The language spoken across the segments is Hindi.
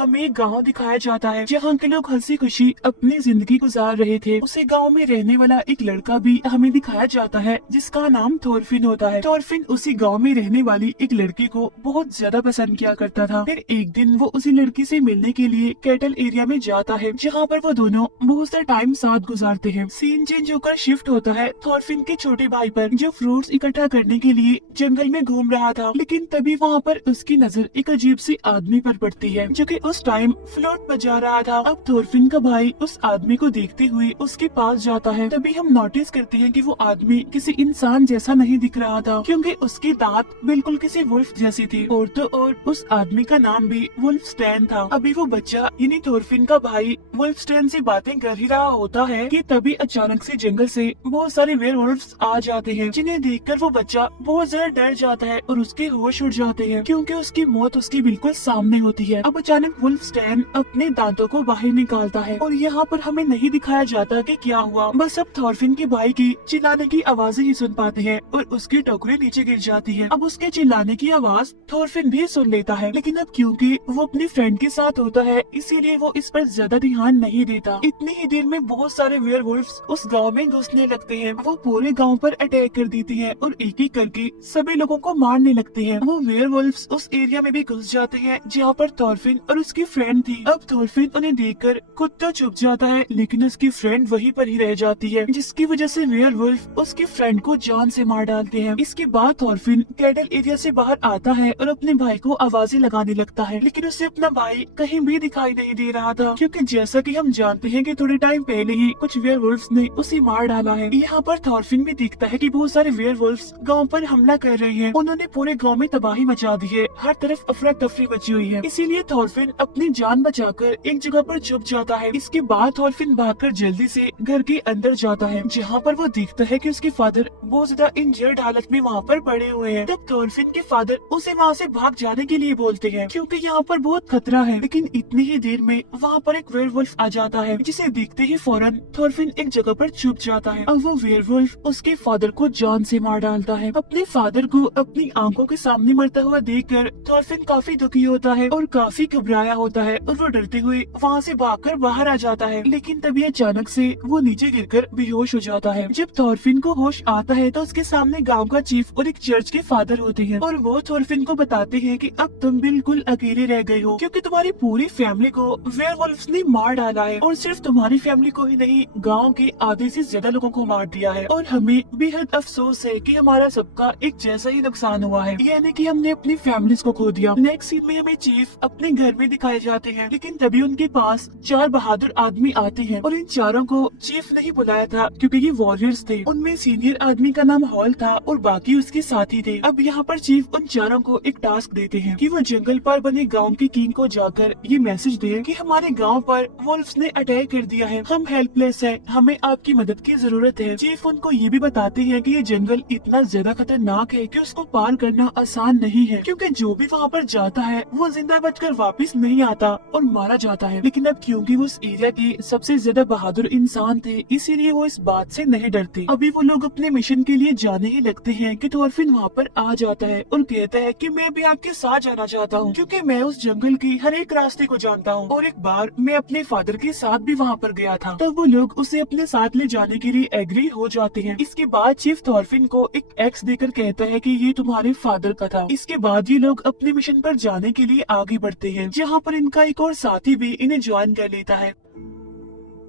हमें एक गाँव दिखाया जाता है जहाँ के लोग हंसी खुशी अपनी जिंदगी गुजार रहे थे। उसी गाँव में रहने वाला एक लड़का भी हमें दिखाया जाता है जिसका नाम थोरफिन होता है। थोरफिन उसी गाँव में रहने वाली एक लड़की को बहुत ज्यादा पसंद किया करता था। फिर एक दिन वो उसी लड़की से मिलने के लिए कैटल एरिया में जाता है जहाँ पर वो दोनों बहुत सा टाइम साथ गुजारते हैं। सीन चेंज होकर शिफ्ट होता है थोरफिन के छोटे भाई पर, जो फ्रूट्स इकट्ठा करने के लिए जंगल में घूम रहा था। लेकिन तभी वहाँ पर उसकी नजर एक अजीब सी आदमी पर पड़ती है जो कि उस टाइम फ्लूट बजा रहा था। अब थोरफिन का भाई उस आदमी को देखते हुए उसके पास जाता है। तभी हम नोटिस करते हैं कि वो आदमी किसी इंसान जैसा नहीं दिख रहा था क्योंकि उसकी दांत बिल्कुल किसी वुल्फ जैसी थी। और तो और उस आदमी का नाम भी वुल्फस्टैन था। अभी वो बच्चा यानी थोरफिन का भाई वुल्फस्टैन से बातें कर ही रहा होता है कि तभी अचानक से जंगल से बहुत सारे वेयरवुल्व्स आ जाते हैं, जिन्हें देखकर वो बच्चा बहुत ज्यादा डर जाता है और उसके होश उड़ जाते हैं क्योंकि उसकी मौत उसके बिल्कुल सामने होती है। अब अचानक वुल्फस्टैन अपने दांतों को बाहर निकालता है और यहाँ पर हमें नहीं दिखाया जाता कि क्या हुआ। बस अब थोरफिन के भाई की चिल्लाने की आवाजें ही सुन पाते हैं और उसकी टोकरी नीचे गिर जाती है। अब उसके चिल्लाने की आवाज थोरफिन भी सुन लेता है, लेकिन अब क्योंकि वो अपनी फ्रेंड के साथ होता है इसीलिए वो इस पर ज्यादा ध्यान नहीं देता। इतनी ही देर में बहुत सारे वेयरवुल्व्स उस गाँव में घुसने लगते हैं। वो पूरे गाँव पर अटैक कर देती है और एक एक करके सभी लोगों को मारने लगते हैं। वो वेयरवुल्व्स उस एरिया में भी घुस जाते हैं जहाँ पर थोरफिन और उसकी फ्रेंड थी। अब थोरफिन उन्हें देखकर खुद तो छुप जाता है लेकिन उसकी फ्रेंड वहीं पर ही रह जाती है, जिसकी वजह से वेयरवुल्फ उसकी फ्रेंड को जान से मार डालते हैं। इसके बाद थोरफिन कैटल एरिया से बाहर आता है और अपने भाई को आवाजें लगाने लगता है, लेकिन उसे अपना भाई कहीं भी दिखाई नहीं दे रहा था क्योंकि जैसा कि हम जानते हैं कि थोड़े टाइम पहले ही कुछ वेयरवुल्व्स ने उसे मार डाला है। यहाँ पर थोरफिन भी देखता है कि बहुत सारे वेयरवुल्व्स गांव पर हमला कर रहे हैं। उन्होंने पूरे गांव में तबाही मचा दी है, हर तरफ अफरा तफरी मची हुई है। इसीलिए थोरफिन अपनी जान बचाकर एक जगह पर छुप जाता है। इसके बाद थोरफिन भागकर जल्दी से घर के अंदर जाता है जहाँ पर वो देखता है कि उसके फादर बहुत ज्यादा इंजर्ड हालत में वहाँ पर पड़े हुए हैं। तब थोरफिन के फादर उसे वहाँ से भाग जाने के लिए बोलते हैं क्योंकि यहाँ पर बहुत खतरा है। लेकिन इतनी ही देर में वहाँ पर एक वेयरवुल्फ आ जाता है, जिसे देखते ही फौरन थोरफिन एक जगह पर छुप जाता है। अब वो वेयरवुल्फ उसके फादर को जान से मार डालता है। अपने फादर को अपनी आंखों के सामने मरता हुआ देखकर थोरफिन काफी दुखी होता है और काफी घबराया होता है और वो डरते हुए वहाँ से भागकर बाहर आ जाता है। लेकिन तभी अचानक से वो नीचे गिरकर बेहोश हो जाता है। जब थोरफिन को होश आता है तो उसके सामने गांव का चीफ और एक चर्च के फादर होते हैं और वो थोरफिन को बताते हैं कि अब तुम बिल्कुल अकेले रह गए हो क्योंकि तुम्हारी पूरी फैमिली को वेयरवुल्व्स ने मार डाला है और सिर्फ तुम्हारी फैमिली को ही नहीं, गाँव के आधे से ज्यादा लोगों को मार दिया है। और हमें बेहद अफसोस है कि हमारा सबका एक जैसा ही नुकसान हुआ है, यानी कि हमने अपनी फैमिलीज को खो दिया। नेक्स्ट सीन में हमें चीफ अपने घर में दिखाए जाते हैं, लेकिन तभी उनके पास 4 बहादुर आदमी आते हैं और इन चारों को चीफ नहीं बुलाया था क्योंकि ये वॉरियर्स थे। उनमें सीनियर आदमी का नाम हॉल था और बाकी उसके साथी थे। अब यहाँ पर चीफ उन चारों को एक टास्क देते हैं कि वो जंगल पर बने गाँव के किंग को जाकर ये मैसेज दे कि हमारे गाँव पर वुल्फ्स ने अटैक कर दिया है, हम हेल्पलेस है, हमें आपकी मदद की जरूरत है। चीफ उनको ये भी बताते हैं कि ये जंगल इतना ज्यादा खतरनाक है कि उसको पार करना आसान नहीं है क्योंकि जो भी वहाँ पर जाता है वो जिंदा बचकर वापस नहीं आता और मारा जाता है। लेकिन अब क्योंकि वो उस एरिया के सबसे ज्यादा बहादुर इंसान थे इसीलिए वो इस बात से नहीं डरते। अभी वो लोग अपने मिशन के लिए जाने ही लगते हैं कि थोरफिन वहाँ पर आ जाता है और कहता है कि मैं भी आपके साथ जाना चाहता हूँ क्योंकि मैं उस जंगल की हर एक रास्ते को जानता हूँ और एक बार मैं अपने फादर के साथ भी वहाँ पर गया था। तब वो लोग उसे अपने साथ ले जाने के लिए एग्री हो जाते हैं। इसके बाद चीफ थोरफिन को एक एक्स देकर कहता है कि ये तुम्हारे फादर का था। इसके बाद ये लोग अपने मिशन पर जाने के लिए आगे बढ़ते हैं जहाँ पर इनका एक और साथी भी इन्हें ज्वाइन कर लेता है।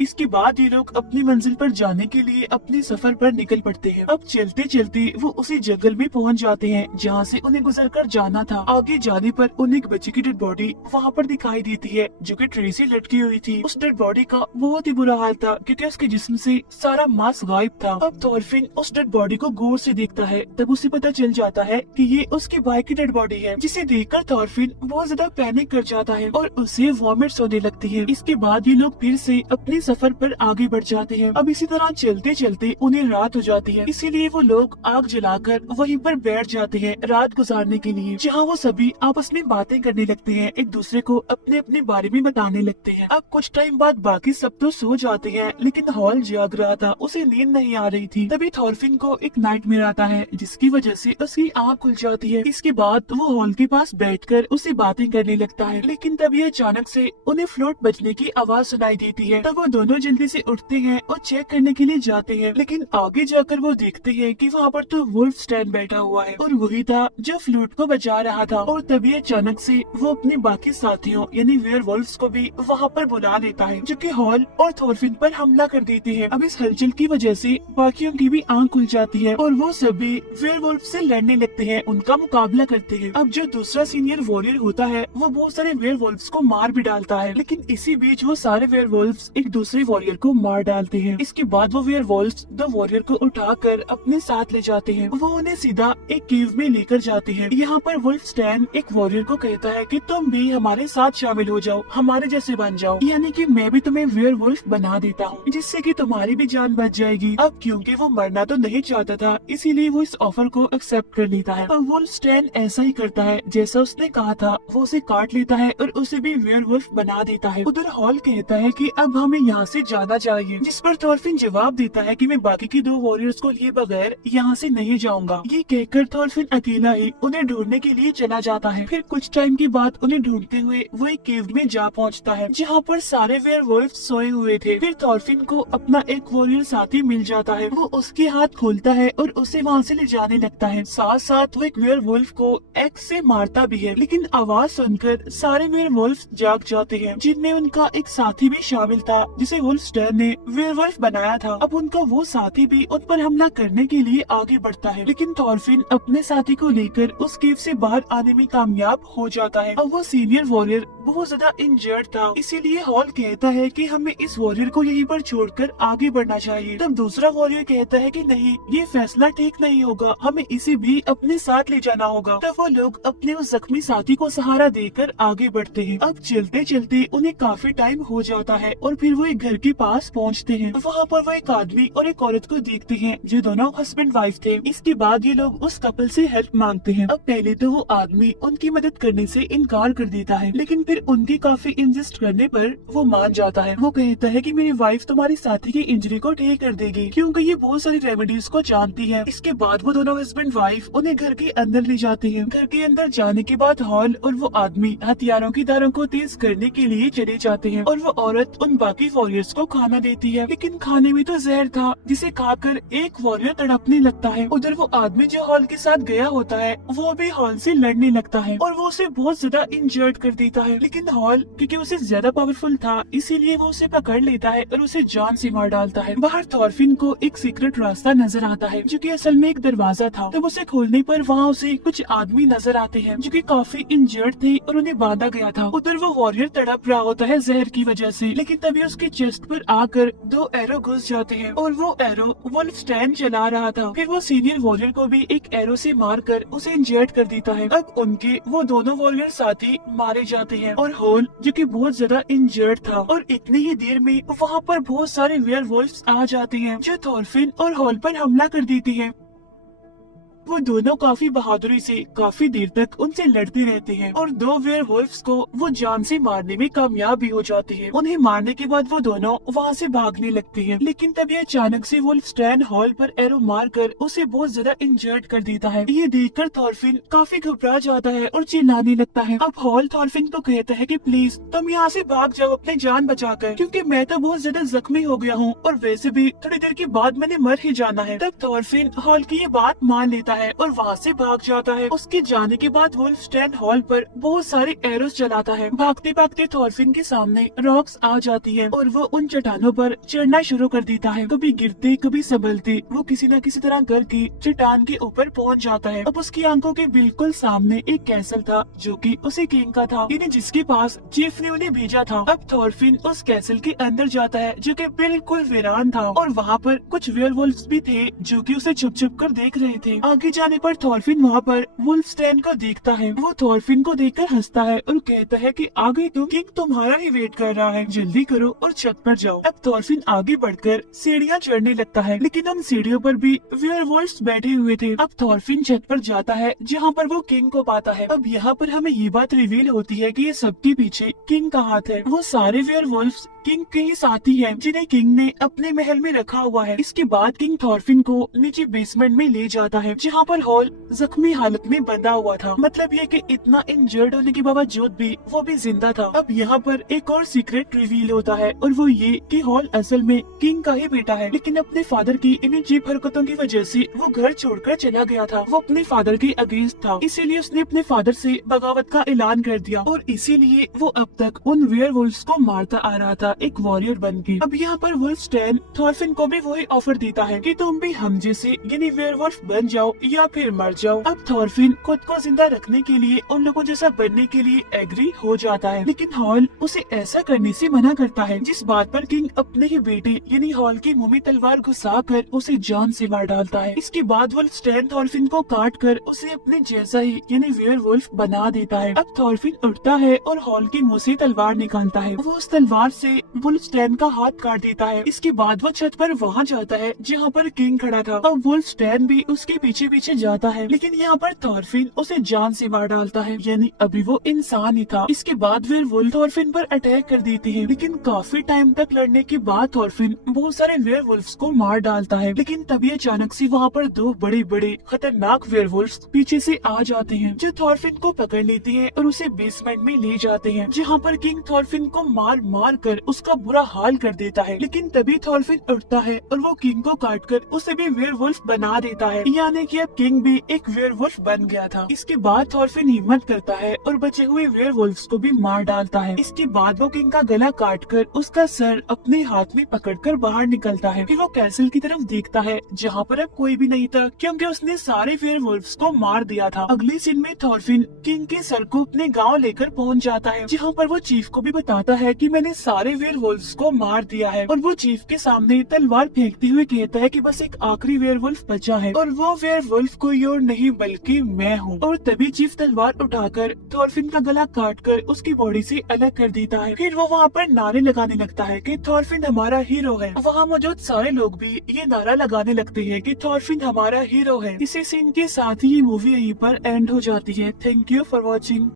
इसके बाद ये लोग अपनी मंजिल पर जाने के लिए अपने सफर पर निकल पड़ते हैं। अब चलते चलते वो उसी जंगल में पहुंच जाते हैं जहां से उन्हें गुजरकर जाना था। आगे जाने पर उन्हें एक बच्चे की डेड बॉडी वहां पर दिखाई देती है जो कि ट्री से लटकी हुई थी। उस डेड बॉडी का बहुत ही बुरा हाल था क्योंकि उसके जिस्म से सारा मांस गायब था। अब थोरफिन उस डेड बॉडी को गौर से देखता है, तब उसे पता चल जाता है कि ये उसके भाई की डेड बॉडी है, जिसे देखकर थोरफिन बहुत ज्यादा पैनिक कर जाता है और उसे वॉमिट्स होने लगती है। इसके बाद ये लोग फिर से अपनी सफर पर आगे बढ़ जाते हैं। अब इसी तरह चलते चलते उन्हें रात हो जाती है, इसीलिए वो लोग आग जलाकर वहीं पर बैठ जाते हैं रात गुजारने के लिए, जहाँ वो सभी आपस में बातें करने लगते हैं, एक दूसरे को अपने अपने बारे में बताने लगते हैं। अब कुछ टाइम बाद बाकी सब तो सो जाते हैं, लेकिन हॉल जाग रहा था, उसे नींद नहीं आ रही थी। तभी थॉरफिन को एक नाइटमेयर आता है, जिसकी वजह से उसकी आँख खुल जाती है। इसके बाद वो हॉल के पास बैठकर उससे बातें करने लगता है, लेकिन तभी अचानक से उन्हें फ्लोट बजने की आवाज सुनाई देती है। तब वो दोनों जल्दी से उठते हैं और चेक करने के लिए जाते हैं, लेकिन आगे जाकर वो देखते हैं कि वहाँ पर तो वुल्फ स्टैन बैठा हुआ है और वही था जो फ्लूट को बजा रहा था। और तभी अचानक से वो अपने बाकी साथियों यानी वेयरवुल्फ्स को भी वहाँ पर बुला लेता है, जो कि हॉल और थॉरफिन पर हमला कर देते हैं। अब इस हलचल की वजह से बाकियों की भी आंख खुल जाती है और वो सभी वेयरवुल्फ से लड़ने लगते हैं, उनका मुकाबला करते हैं। अब जो दूसरा सीनियर वॉरियर होता है वो बहुत सारे वेयरवुल्फ्स को मार भी डालता है, लेकिन इसी बीच वो सारे वेयरवुल्फ्स एक दूसरे वॉरियर को मार डालते हैं। इसके बाद वो वेयरवुल्फ्स दो वॉरियर को उठाकर अपने साथ ले जाते हैं। वो उन्हें सीधा एक केव में लेकर जाते हैं। यहाँ पर वुल्फ स्टैन एक वॉरियर को कहता है कि तुम भी हमारे साथ शामिल हो जाओ, हमारे जैसे बन जाओ, यानी कि मैं भी तुम्हें वेयरवुल्फ बना देता हूँ, जिससे कि तुम्हारी भी जान बच जाएगी। अब क्योंकि वो मरना तो नहीं चाहता था, इसीलिए वो इस ऑफर को एक्सेप्ट कर लेता है। अब वुल्फ स्टैन ऐसा ही करता है जैसा उसने कहा था, वो उसे काट लेता है और उसे भी वेयरवुल्फ बना देता है। उधर हॉल कहता है कि अब हमें यहाँ से जाना चाहिए, जिस पर थॉरफिन जवाब देता है कि मैं बाकी के दो वॉरियर्स को लिए बगैर यहाँ से नहीं जाऊंगा। ये कहकर थॉरफिन अकेला ही उन्हें ढूंढने के लिए चला जाता है। फिर कुछ टाइम के बाद उन्हें ढूंढते हुए वो एक केव में जा पहुँचता है, जहाँ पर सारे वेयरवुल्फ सोए हुए थे। फिर थॉरफिन को अपना एक वॉरियर साथी मिल जाता है, वो उसके हाथ खोलता है और उसे वहाँ से ले जाने लगता है। साथ साथ वो एक वेयरवुल्फ को एक्स से मारता भी है, लेकिन आवाज सुनकर सारे वेयरवुल्फ जाग जाते हैं, जिनमें उनका एक साथी भी शामिल था, जिसे वुल्फ स्टैन ने वेयरवुल्फ बनाया था। अब उनका वो साथी भी उन पर हमला करने के लिए आगे बढ़ता है, लेकिन थॉरफिन अपने साथी को लेकर उस केव से बाहर आने में कामयाब हो जाता है। अब वो सीनियर वॉरियर बहुत ज्यादा इंजर्ड था, इसीलिए हॉल कहता है कि हमें इस वॉरियर को यहीं पर छोड़कर आगे बढ़ना चाहिए। तब दूसरा वॉरियर कहता है कि नहीं, ये फैसला ठीक नहीं होगा, हमें इसे भी अपने साथ ले जाना होगा। तब वो लोग अपने उस जख्मी साथी को सहारा देकर आगे बढ़ते हैं। अब चलते चलते उन्हें काफी टाइम हो जाता है और फिर वो एक घर के पास पहुंचते हैं। वहाँ पर वो एक आदमी और एक औरत को देखते हैं, जो दोनों हस्बैंड वाइफ थे। इसके बाद ये लोग उस कपल से हेल्प मांगते हैं। अब पहले तो वो आदमी उनकी मदद करने से इनकार कर देता है, लेकिन फिर उनकी काफी इंसिस्ट करने पर वो मान जाता है। वो कहता है कि मेरी वाइफ तुम्हारी साथी की इंजरी को ठीक कर देगी, क्योंकि ये बहुत सारी रेमेडीज को जानती है। इसके बाद वो दोनों हस्बैंड वाइफ उन्हें घर के अंदर ले जाते हैं। घर के अंदर जाने के बाद हॉल और वो आदमी हथियारों की धारों को तेज करने के लिए चले जाते हैं और वो औरत उन बाकी वॉरियर्स को खाना देती है, लेकिन खाने में तो जहर था, जिसे खाकर एक वॉरियर तड़पने लगता है। उधर वो आदमी जो हॉल के साथ गया होता है वो भी हॉल से लड़ने लगता है और वो उसे बहुत ज्यादा इंजर्ड कर देता है, लेकिन हॉल क्योंकि उसे ज्यादा पावरफुल था, इसीलिए वो उसे पकड़ लेता है और उसे जान से मार डालता है। बाहर थॉरफिन को एक सीक्रेट रास्ता नजर आता है, जो कि असल में एक दरवाजा था। तब उसे खोलने पर वहाँ उसे कुछ आदमी नजर आते हैं, जो कि काफी इंजर्ड थे और उन्हें बांधा गया था। उधर वो वॉरियर तड़प रहा होता है जहर की वजह से, लेकिन तभी उसके चेस्ट पर आकर दो एरो घुस जाते हैं और वो एरो वुल्फ स्टैन चला रहा था। फिर वो सीनियर वॉरियर को भी एक एरो से मारकर उसे इंजर्ड कर देता है। अब उनके वो दोनों वॉरियर साथी मारे जाते हैं और हॉल जो कि बहुत ज्यादा इंजर्ड था, और इतनी ही देर में वहाँ पर बहुत सारे वेयरवुल्फ्स आ जाते हैं, जो थॉरफिन और हॉल पर हमला कर देते हैं। वो दोनों काफी बहादुरी से काफी देर तक उनसे लड़ते रहते हैं और दो वेयरवुल्फ्स को वो जान से मारने में कामयाब भी हो जाते हैं। उन्हें मारने के बाद वो दोनों वहाँ से भागने लगते हैं, लेकिन तभी अचानक से वुल्फ स्टैन हॉल पर एरो मारकर उसे बहुत ज्यादा इंजर्ड कर देता है। ये देखकर थॉरफिन काफी घबरा जाता है और चिल्लाने लगता है। अब हॉल थॉरफिन को कहता है कि प्लीज तुम यहाँ से भाग जाओ अपनी जान बचाकर, क्योंकि मैं तो बहुत ज्यादा जख्मी हो गया हूँ और वैसे भी थोड़ी देर के बाद मैंने मर ही जाना है। तब थॉरफिन हॉल की ये बात मान लेता है और वहाँ से भाग जाता है। उसके जाने के बाद वुल्फ स्टैन हॉल पर बहुत सारे एरोस चलाता है। भागते भागते थॉरफिन के सामने रॉक्स आ जाती है और वो उन चट्टानों पर चढ़ना शुरू कर देता है। कभी गिरते कभी संभलते वो किसी न किसी तरह करके चट्टान के ऊपर पहुँच जाता है। अब उसकी आंखों के बिल्कुल सामने एक कैसल था, जो कि उसे किंग का था, यानी जिसके पास चीफ ने उन्हें भेजा था। अब थॉरफिन उस कैसल के अंदर जाता है, जो कि बिल्कुल वीरान था, और वहाँ पर कुछ वेयरवुल्फ्स भी थे जो कि उसे छुप छुप कर देख रहे थे। आगे आगे जाने पर थॉरफिन वहाँ पर वुल्फस्टैन को देखता है। वो थॉरफिन को देखकर हंसता है और कहता है कि आ गई तुम, किंग तुम्हारा ही वेट कर रहा है, जल्दी करो और छत पर जाओ। अब थॉरफिन आगे बढ़कर सीढ़ियाँ चढ़ने लगता है, लेकिन उन सीढ़ियों पर भी वेयरवुल्व्स बैठे हुए थे। अब थॉरफिन छत पर जाता है जहाँ पर वो किंग को पाता है। अब यहाँ पर हमें ये बात रिवील होती है कि ये सबके पीछे किंग का हाथ है। वो सारे वेयरवुल्व्स किंग के ही साथी हैं, जिन्हें किंग ने अपने महल में रखा हुआ है। इसके बाद किंग थॉरफिन को नीचे बेसमेंट में ले जाता है, जहाँ पर हॉल जख्मी हालत में बंधा हुआ था। मतलब ये कि इतना इंजर्ड होने के बावजूद भी वो भी जिंदा था। अब यहाँ पर एक और सीक्रेट रिवील होता है, और वो ये कि हॉल असल में किंग का ही बेटा है, लेकिन अपने फादर की इन अजीब हरकतों की वजह से वो घर छोड़कर चला गया था। वो अपने फादर के अगेंस्ट था, इसीलिए उसने अपने फादर से बगावत का ऐलान कर दिया, और इसीलिए वो अब तक उन वेयरवुल्व्स को मारता आ रहा था एक वॉरियर बन के। अब यहाँ पर वुल्फस्टैन थॉरफिन को भी वही ऑफर देता है कि तुम भी हम जैसे यानी वेयरवुल्फ बन जाओ या फिर मर जाओ। अब थॉरफिन खुद को जिंदा रखने के लिए उन लोगों जैसा बनने के लिए एग्री हो जाता है, लेकिन हॉल उसे ऐसा करने से मना करता है, जिस बात पर किंग अपने ही बेटे यानी हॉल के मुंह में तलवार घुसा कर उसे जान से मार डालता है। इसके बाद वुल्फस्टैन थॉरफिन को काट कर उसे अपने जैसा ही यानी वेयरवुल्फ बना देता है। अब थॉरफिन उठता है और हॉल के मुंह से तलवार निकालता है। वो उस तलवार से वुल्फस्टैन का हाथ काट देता है। इसके बाद वो छत पर वहाँ जाता है जहाँ पर किंग खड़ा था। अब वुल्फस्टैन भी उसके पीछे पीछे जाता है, लेकिन यहाँ पर थॉरफिन उसे जान से मार डालता है, यानी अभी वो इंसान ही था। इसके बाद वेयरवुल्फ थॉरफिन पर अटैक कर देते हैं, लेकिन काफी टाइम तक लड़ने के बाद थॉरफिन बहुत सारे वेयरवुल्व्स को मार डालता है। लेकिन तभी अचानक से वहाँ पर दो बड़े बड़े खतरनाक वेयरवुल्व्स पीछे से आ जाते हैं, जो थॉरफिन को पकड़ लेते हैं और उसे बेसमेंट में ले जाते हैं, जहाँ पर किंग थॉरफिन को मार मार कर उसका बुरा हाल कर देता है। लेकिन तभी थॉरफिन उठता है और वो किंग को काट कर उसे भी वेयरवुल्फ बना देता है, यानी कि अब किंग भी एक वेयरवुल्फ बन गया था। इसके बाद थॉरफिन हिम्मत करता है और बचे हुए वेयरवुल्व्स को भी मार डालता है। इसके बाद वो किंग का गला काट कर उसका सर अपने हाथ में पकड़कर बाहर निकलता है। फिर वो कैसल की तरफ देखता है, जहाँ पर अब कोई भी नहीं था, क्योंकि उसने सारे वेयरवुल्व्स को मार दिया था। अगले सीन में थॉरफिन किंग के सर को अपने गाँव लेकर पहुँच जाता है, जहाँ पर वो चीफ को भी बताता है कि मैंने सारे वेयरवुल्व्स को मार दिया है। और वो चीफ के सामने तलवार फेंकते हुए कहता है कि बस एक आखिरी वेयरवुल्फ बचा है, और वो वेयरवुल्फ कोई और नहीं बल्कि मैं हूँ। और तभी चीफ तलवार उठाकर थॉरफिन का गला काटकर उसकी बॉडी से अलग कर देता है। फिर वो वहाँ पर नारे लगाने लगता है कि थॉरफिन हमारा हीरो है। वहाँ मौजूद सारे लोग भी ये नारा लगाने लगते हैं कि थॉरफिन हमारा हीरो है। इसी सीन के साथ ही ये मूवी यहीं पर एंड हो जाती है। Thank you for watching.